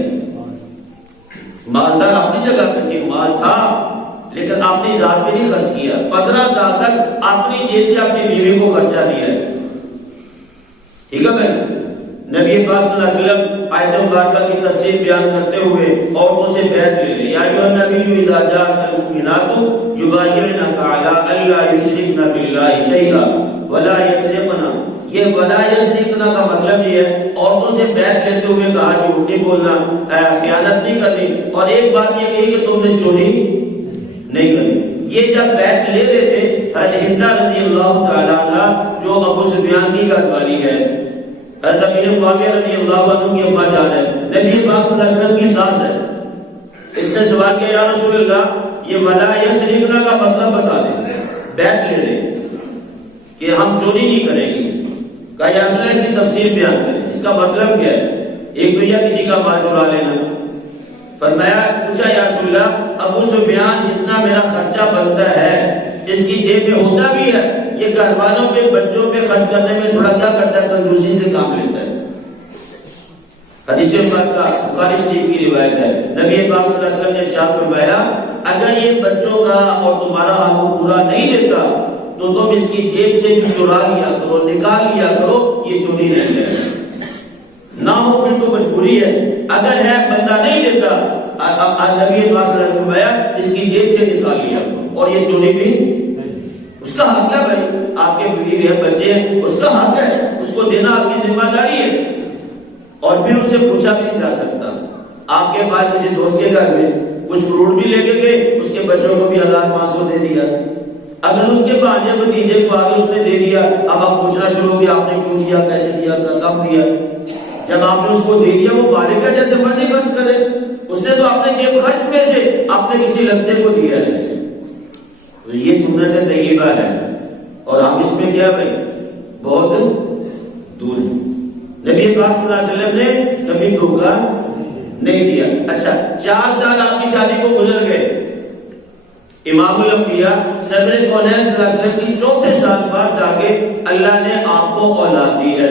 مالدار اپنی جگہ پہ تھی، مال تھا، لیکن اپنی ذات پہ نہیں خرچ کیا۔ 15 سال تک اپنی جیب سے اپنی بیوی کو خرچہ دیا۔ ٹھیک ہے بھائی؟ نبی پاک صلی اللہ علیہ وسلم آیت مبارکہ کی تفسیر بیان کرتے ہوئے عورتوں سے بیعت لے لے۔ یا ایھا النبی اذا جاءک المؤمنات یبایعنک علی الا یشرکن باللہ شیئا ولا یسرقن۔ یہ ولا یسرقن کا مطلب یہ ہے عورتوں سے بیعت لیتے ہوئے کہا جھوٹ نہیں بولنا، خیانت نہیں کرنی، اور ایک بات یہ کہی کہ تم نے چوری نہیں کرنی۔ یہ جب بیعت لے رہے تھے حضرت ہند رضی اللہ تعالیٰ عنہ جو ابو سفیان کی گھر والی ہے، حضرت امیر معاویہ رضی اللہ عنہ کی اماں جان ہے، نبی پاک صلی اللہ علیہ وسلم کی ساس ہے، اس نے سوال کیا یا رسول اللہ یہ ولا یسرقن کا مطلب بتا دیں۔ بیعت لے رہے کہ ہم چوری نہیں کریں گے، کہا یا رسول اللہ اس کی تفسیر بیان کریں، اس کا مطلب کیا ہے؟ ایک تو یہ کسی کا مال چرا لینا۔ فرمایا پوچھا یا رسول اللہ ابو سفیان جتنا میرا خرچہ بنتا ہے اس کی جیب میں ہوتا بھی ہے، یہ گھر والوں پہ بچوں پہ خرچ کرنے میں تھوڑا کیا کرتا ہے؟ کنجوسی سے کام لیتا ہے۔ حدیث مبارکہ بخاری شریف کی روایت ہے، نبی پاک صلی اللہ علیہ وسلم نے ارشاد فرمایا اگر یہ بچوں کا اور تمہارا حق پورا نہیں دیتا تو تم اس کی جیب سے بھی چرا لیا کرو، نکال لیا کرو، یہ چوری نہیں ہے۔ نہ ہو پھر تو مجبوری ہے، اگر ہے بندہ نہیں دیتا نبی پاک صلی اللہ علیہ وسلم نے فرمایا اس کی جیب سے نکال لیا کرو، اور یہ چوری بھی اس کا حق ہے بھائی، آپ کے بیوی ہے بچے ہیں اس کا حق ہے، اس کو دینا آپ کی ذمہ داری ہے، اور پھر اس سے پوچھا بھی نہیں جا سکتا۔ آپ کے پاس کسی دوست کے گھر میں کچھ فروٹ بھی لے کے گئے، اس کے بچوں کو بھی 1500 دے دیا، اگر اس کے بھانجے بھتیجے کو آگے اس نے دے دیا، اب آپ پوچھنا شروع ہو گیا آپ نے کیوں دیا، کیسے دیا، کب دیا؟ جب آپ نے اس کو دے دیا وہ مالک ہے، جیسے مرضی خرچ کرے، اس نے تو اپنے جیب خرچ میں سے اپنے کسی لگتے کو دیا ہے۔ تو یہ سنت طیبہ ہے، اور ہم اس میں کیا بھائی بہت دور ہیں۔ نبی پاک صلی اللہ علیہ وسلم نے کبھی دھوکہ نہیں دیا۔ اچھا 4 سال آپ کی شادی کو گزر گئے، امام الانبیاء سرور کونین صلی اللہ علیہ وسلم کی 4تھے سال بعد جا کے اللہ نے آپ کو اولاد دی ہے،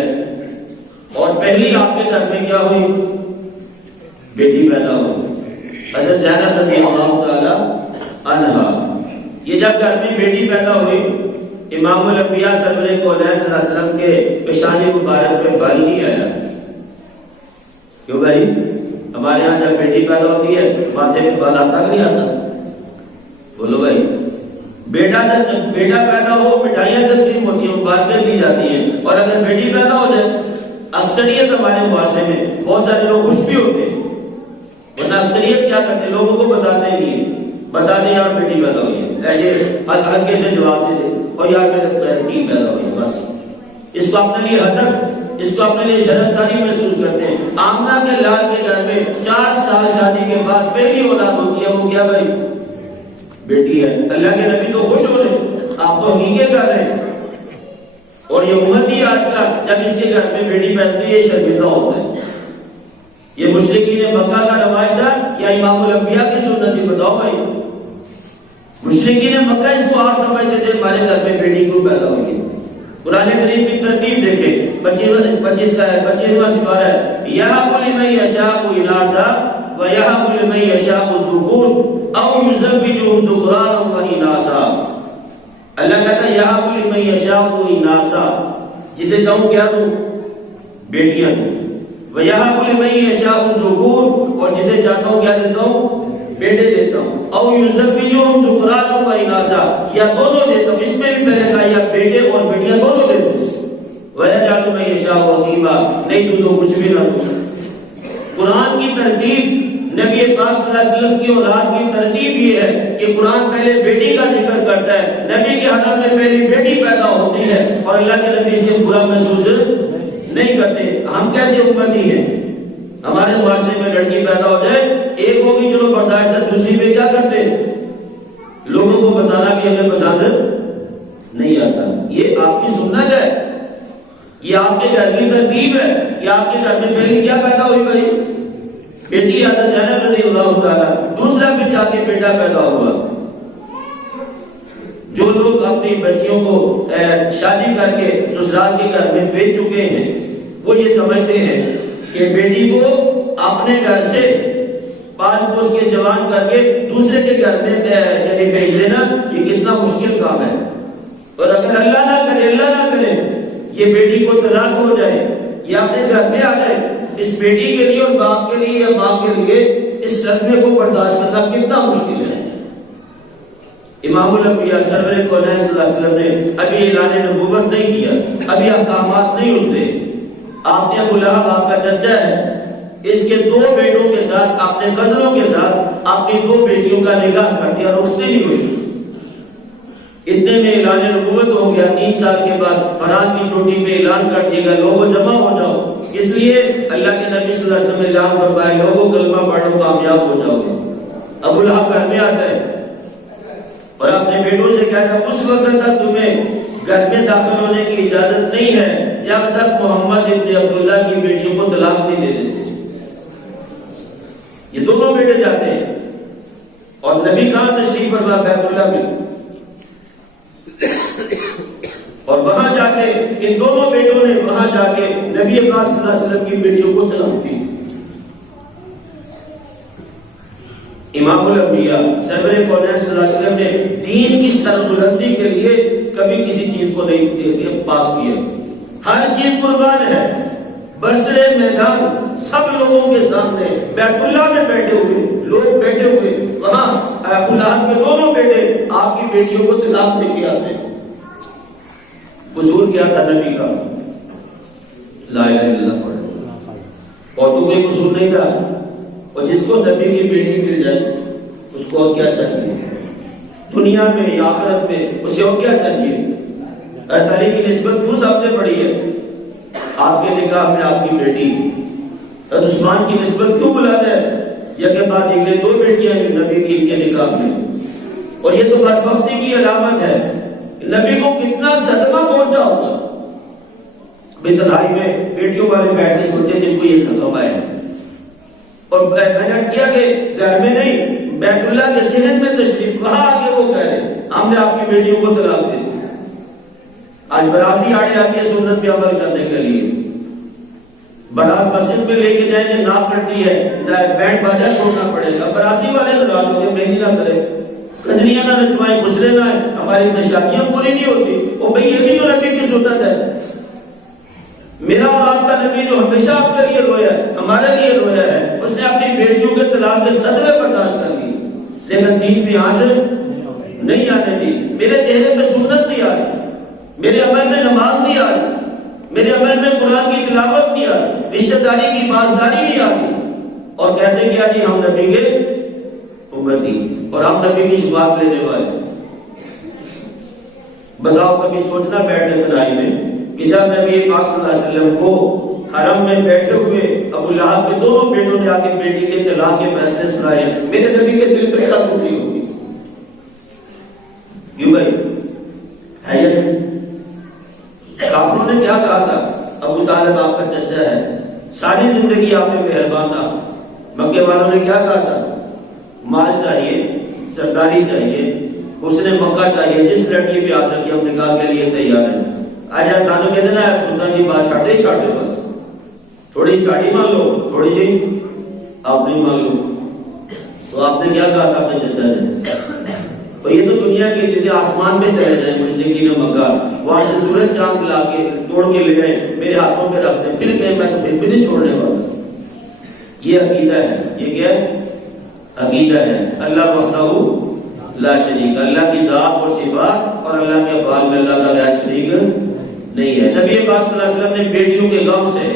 اور پہلی آپ کے گھر میں کیا ہوئی؟ بیٹی پیدا ہوئی، حضرت زینب رضی اللہ تعالی عنہا۔ یہ جب گھر میں بیٹی پیدا ہوئی امام الانبیاء سرور کونین صلی اللہ علیہ وسلم کے پیشانی مبارک پہ بال نہیں آیا۔ کیوں بھائی؟ ہمارے ہاں جب بیٹی پیدا ہوتی ہے ماتھے پہ بال آتا نہیں آتا؟ بولو بھائی۔ بیٹا پیدا ہو مٹھائیاں تقسیم ہوتی ہیں، مبارکیں دی جاتی ہیں، اور اگر بیٹی پیدا ہو جائے اکثریت ہمارے معاشرے میں بہت سارے لوگ خوش بھی ہوتے ہیں، ورنہ اکثریت کیا کرتے ہیں لوگوں کو بتاتے نہیں، بتا دیں یار بیٹی پیدا ہوئی ہے، ایسے ہلکے سے جواب سے دے اور یار میرے ٹیم پیدا ہوئی ہے، بس اس کو اپنے لیے حدق، اس کو اپنے لیے شرمساری محسوس کرتے ہیں۔ آمنہ کے لال کے گھر میں 4 سال شادی کے بعد پہلی اولاد ہوتی ہے، وہ کیا بھائی؟ بیٹی ہے۔ اللہ کے نبی تو خوش ہو رہے ہیں، آپ تو حقیقت کر رہے ہیں، اور یہ امتی آج کا جب اس کے گھر میں بیٹی پیدا ہے یہ شرمندہ ہوتا ہے۔ یہ مشرکین مکہ کا روایت تھا یا امام الانبیاء کی سنت تھی؟ بتاؤ بھائی۔ مشرکین مکہ اس کو اور سمجھتے تھے ہمارے گھر میں بیٹی کیوں پیدا ہوئی ہے۔ قرآن کریم کی ترتیب دیکھیں، 25واں سپارہ ہے، یَهَبُ لِمَن یَشَاءُ إِنَاثًا وَیَهَبُ لِمَن یَشَاءُ الذُّکُورَ أَوْ یُزَوِّجُهُمْ ذُکْرَانًا وَإِنَاثًا۔ اللہ کہتا ہے یَهَبُ لِمَن یَشَاءُ إِنَاثًا، جسے چاہوں کیا دوں؟ بیٹیاں دوں، وَیَهَبُ لِمَن یَشَاءُ الذُّکُورَ، اور جسے چاہتا ہوں کیا دیتا ہوں؟ بیٹے دیتا ہوں، او یزوجہم ذکرانا و اناسا، یا دونوں دیتا ہوں۔ اس میں بھی پہلے کہا یا بیٹے اور بیٹیاں دونوں دیتا ہوں، وَیَجْعَلُ مَن یَشَاءُ عَقِیمًا، نہیں تو کچھ بھی نہ دوں۔ قرآن کی ترتیب نبی پاک صلی اللہ علیہ وسلم کی اولاد کی ترتیب یہ ہے کہ قرآن پہلے بیٹی کا ذکر کرتا ہے، نبی کے حرم میں پہلی بیٹی پیدا ہوتی ہے اور اللہ کے نبی سے برا محسوس نہیں کرتے۔ ہم کیسے امتی ہیں؟ ہمارے معاشرے میں لڑکی پیدا ہو جائے، ایک ہوگی چلو برداشت ہے، دوسری پہ کیا کرتے ہیں؟ لوگوں کو بتانا بھی ہمیں پسند نہیں آتا۔ یہ آپ کی سنت ہے، یہ آپ کے گھر کی ترتیب ہے، یہ آپ کے گھر میں پہلی کیا پیدا ہوئی بھائی؟ بیٹی حضرت زینب رضی اللہ تعالیٰ، دوسرا پھر جا کے بیٹا پیدا ہوا۔ جو لوگ اپنی بچیوں کو شادی کر کے سسرال کے گھر میں بھیج چکے ہیں وہ یہ سمجھتے ہیں کہ بیٹی کو اپنے گھر سے پال پوس کے جوان کر کے دوسرے کے گھر میں یعنی بھیج دینا یہ کتنا مشکل کام ہے، اور اگر اللہ نہ کرے یہ بیٹی کو طلاق ہو جائے یا اپنے گھر میں آ جائے، اس بیٹی کے لیے اور باپ کے لیے یا ماں کے لیے اس صدمے کو برداشت کرنا کتنا مشکل ہے۔ امام الانبیاء سرور کونین صلی اللہ علیہ وسلم نے ابھی اعلان نبوت نہیں کیا، ابھی احکامات نہیں اترے، آپ نے ابو لہب آپ کا چچا ہے، اس کے 2 بیٹوں کے ساتھ اپنے کزنوں کے ساتھ اپنی 2 بیٹیوں کا نکاح کر دیا، رخصتی نہیں ہوئی۔ اتنے میں اعلان نبوت ہو گیا، 3 سال کے بعد فرات کی چوٹی پہ اعلان کر دیا گیا لوگوں جمع ہو جاؤ، اس لیے اللہ کے نبی صلی اللہ علیہ وسلم نے اعلان فرمایا لوگوں کلمہ پڑھو کامیاب ہو جاؤ گے۔ ابو لہب گھر میں آتا ہے اور اپنے بیٹوں سے کہتا ہے اس وقت تک تمہیں گھر میں داخل ہونے کی اجازت نہیں ہے جب تک محمد ابن عبداللہ کی بیٹیوں کو طلاق نہیں دے دیتے۔ یہ دونوں بیٹے جاتے ہیں اور نبی کہاں تشریف فرما؟ بیت اللہ میں، اور وہاں جا کے ان دونوں بیٹوں نے وہاں جا کے نبی پاک صلی اللہ علیہ وسلم کی بیٹیوں کو طلاق دی۔ امام الانبیاء سرور کونین صلی اللہ علیہ وسلم نے دین کی سربلندی کے لیے کبھی کسی چیز کو نہیں پاس کیا، ہر چیز قربان ہے، برسرے میدان سب لوگوں کے سامنے بیت اللہ میں بیٹھے ہوئے لوگ بیٹھے ہوئے، وہاں ابو لہب کے دونوں بیٹے آپ کی بیٹیوں کو طلاق دے کے آتے ہیں۔ قصور کیا تھا نبی کا؟ لا الہ الا اللہ پڑھو، اور تو کوئی قصور نہیں تھا، اور جس کو نبی کی بیٹی مل جائے اس کو اور کیا چاہیے دنیا میں یا آخرت میں؟ اسے اور کیا چاہیے؟ حضرت علی کی نسبت کیوں سب سے بڑی ہے؟ آپ کے نکاح میں آپ کی بیٹی۔ حضرت عثمان کی نسبت کیوں بلند ہے؟ یا کے بعد اگلے 2 بیٹیاں ہیں نبی کی کے نکاح میں، اور یہ تو بدبختی کی علامت ہے۔ نبی کو کتنا صدمہ پہنچا ہوگا، بترائی میں بیٹیوں والے بیٹھ کے سوچے جن کو یہ صدمہ ہے، اور بیٹھ کیا کہ گھر میں نہیں بیت اللہ کے صحن میں تشریف، وہاں آ کے وہ کہہ رہے ہم نے آپ کی بیٹیوں کو طلاق دے دی۔ آج برادری آڑے آتی ہے سنت پہ عمل کرنے کے لیے، برات مسجد میں لے کے جائیں گے ناک کٹتی ہے بینڈ باجا چھوڑنا پڑے گا، برادری والے ناراض ہو گے مہندی نہ کرے، کجریاں نہ نچوائیں، گزرے نہ، ہماری شادیاں پوری نہیں ہوتی۔ وہ بھئی یہ بھی تو نبی کی سنت ہے، میرا اور آپ کا نبی جو ہمیشہ آپ کے لیے رویا ہے ہمارے لیے رویا ہے، اس نے اپنی بیٹیوں کے طلاق کے صدمے برداشت کر لی، لیکن دین پہ آنچ نہیں آنے دی۔ میرے چہرے پہ سنت نہیں آ رہی، میرے عمل میں نماز نہیں آ رہی، میرے عمل میں قرآن کی تلاوت نہیں آ رہی، رشتہ داری کی بازداری نہیں آ رہی، اور کہتے ہیں کیا جی ہم نبی کے امتی اور ہم نبی کی شفاعت لینے والے۔ بتاؤ کبھی سوچنا بیٹھے تنہائی میں کہ جب نبی پاک صلی اللہ علیہ وسلم کو حرم میں بیٹھے ہوئے ابو لہب کے دونوں بیٹوں نے آ کے بیٹی کے طلاق کے فیصلے سنائے، میرے نبی کے دل پہ کیا ٹوٹی ہوگی؟ کیوں بھائی ہے یہ کافروں نے کیا کہا تھا؟ ابو طالب آپ کا چچا ہے، ساری زندگی آپ نے مہربان تھا، مکے والوں نے کیا کہا تھا؟ مال چاہیے، سرداری چاہیے، حسن مکہ چاہیے، جس لڑکی پہ ہاتھ رکھیے ہم نکاح کے لیے تیار ہیں۔ آج انسانوں کہتے ہیں نا خدا جی بات چھاٹے بس، تھوڑی ساڑی مان لو، تھوڑی جی آپ نہیں مان لو۔ تو آپ نے کیا کہا تھا اپنے چچا سے؟ اور یہ تو دنیا کی چیزیں، آسمان پہ چلے جائیں مشرکین مکہ، وہاں سے سورج چاند لا کے توڑ کے لے آئے میرے ہاتھوں پہ رکھ دیں، پھر کہیں میں تو پھر بھی نہیں چھوڑنے والا۔ یہ عقیدہ ہے، یہ کیا ہے؟ عقیدہ ہے اللہ وحدہ لا شریک، اللہ کی ذات اور صفات اور اللہ کے افعال میں اللہ کا غیر شریک نہیں ہے۔ نبی پاک صلی اللہ علیہ وسلم نے بیٹیوں کے غم سے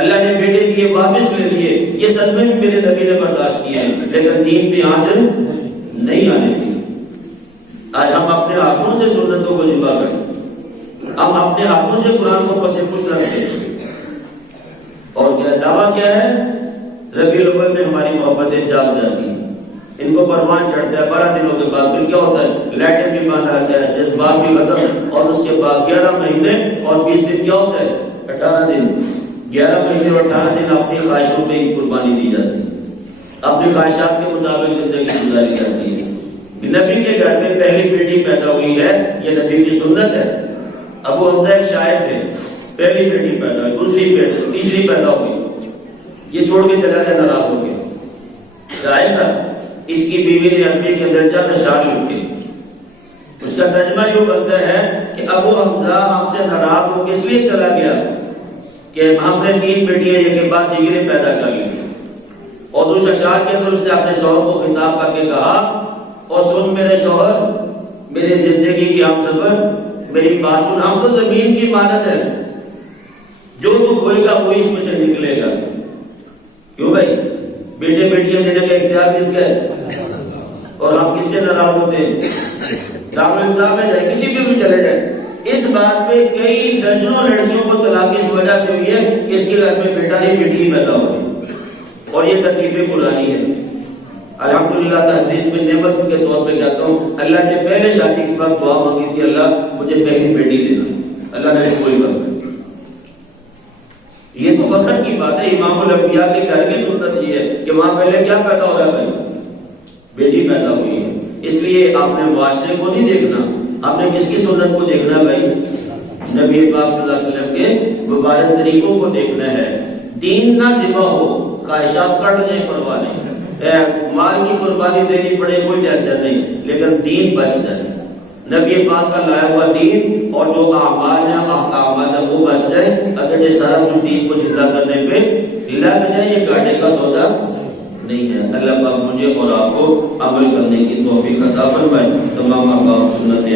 اللہ نے بیٹے دیے واپس لے لیے، یہ یہ صدمے بھی میرے نبی نے برداشت کیے ہیں، لیکن دین پہ آنچ نہیں آنے دی۔ آج ہم اپنے ہاتھوں سے سنتوں کو ذبح کریں، ہم اپنے ہاتھوں سے قرآن کو پس پشت رکھتے ہیں، اور کیا دعویٰ کیا ہے؟ ربیع الاول میں ہماری محبتیں جاگ جاتی ہیں، ان کو پروان چڑھتا ہے، 12 دنوں کے بعد پھر کیا ہوتا ہے؟ لائٹیں بھی بند آتا ہے، جذبات بھی ختم، اور اس کے بعد 11 مہینے اور 20 دن کیا ہوتا ہے؟ 18 دن۔ 11 مہینے اور 18 دن اپنی خواہشوں پہ ہی قربانی دی جاتی ہے، اپنی خواہشات کے مطابق زندگی گزاری جاتی ہے۔ نبی کے گھر میں پہلی بیٹی پیدا ہوئی ہے، یہ نبی کی سنت ہے۔ ابو حمزہ ایک شاعر تھے، پہلی بیٹی پیدا ہوئی، دوسری بیٹی، تیسری پیدا ہوئی، یہ چھوڑ کے چلا گیا، ناراض ہو گیا۔ شاعر تھا، اس کی بیوی نے عربی کے اندر چند اشعار لکھے، اس کا ترجمہ یوں بنتا ہے کہ ابو حمزہ ہم سے ناراض ہو کس لیے چلا گیا کہ ہم نے 3 بیٹیاں ایک کے بعد دیگریں پیدا کر لی۔ اور اس اشعار کے اندر اس نے اپنے شوہر کو خطاب کر کے کہا، اور سن میرے شوہر، میرے زندگی کی ہم سفر، میری بات سن، ہم تو زمین کی مانند ہے، جو تو بوئے گا وہ اس میں سے نکلے گا۔ کیوں بھائی؟ بیٹے بیٹیاں دینے کا اختیار کس کا ہے؟ اور ہم کس سے ناراض ہوتے ہیں؟ دارالفتہ میں جائے، کسی پہ بھی چلے جائیں، اس بات پہ کئی درجنوں لڑکیوں کو طلاق اس وجہ سے ہوئی ہے کہ اس کے گھر میں بیٹا نہیں بیٹی پیدا ہو گئی، اور یہ ترتیب قرآنی ہے۔ الحمدللہ تحدیث میں نعمت کے طور پہ کہتا ہوں، اللہ سے پہلے شادی کے بعد دعا مانگی تھی، اللہ مجھے پہلی بیٹی دینا، اللہ نے قبول کر دی۔ یہ تو فخر کی بات ہے، امام الانبیاء کے گھر کی سنت یہ ہے کہ وہاں پہلے کیا پیدا ہو رہا ہے بھائی؟ بیٹی پیدا ہوئی ہے۔ اس لیے آپ نے معاشرے کو نہیں دیکھنا، آپ نے کس کی سنت کو دیکھنا ہے بھائی؟ نبی پاک صلی اللہ علیہ وسلم کے مبارک طریقوں کو دیکھنا ہے۔ دین نہ ذبح ہو، خواہشات کٹ جائیں، پرواہ نہیں، مال کی قربانی دینی پڑے کوئی ٹینشن نہیں، لیکن دین بچ جائے، نبی پاک کا لایا ہوا دین اور جو اعمال ہیں احکامات ہیں وہ بچ جائے۔ اگر یہ سارا کچھ دین کو زندہ کرنے پہ لگ جائے، یہ گاٹے کا سودا نہیں ہے۔ اللہ پاک مجھے اور آپ کو عمل کرنے کی توفیق عطا فرمائے۔ تمام آقا و سنت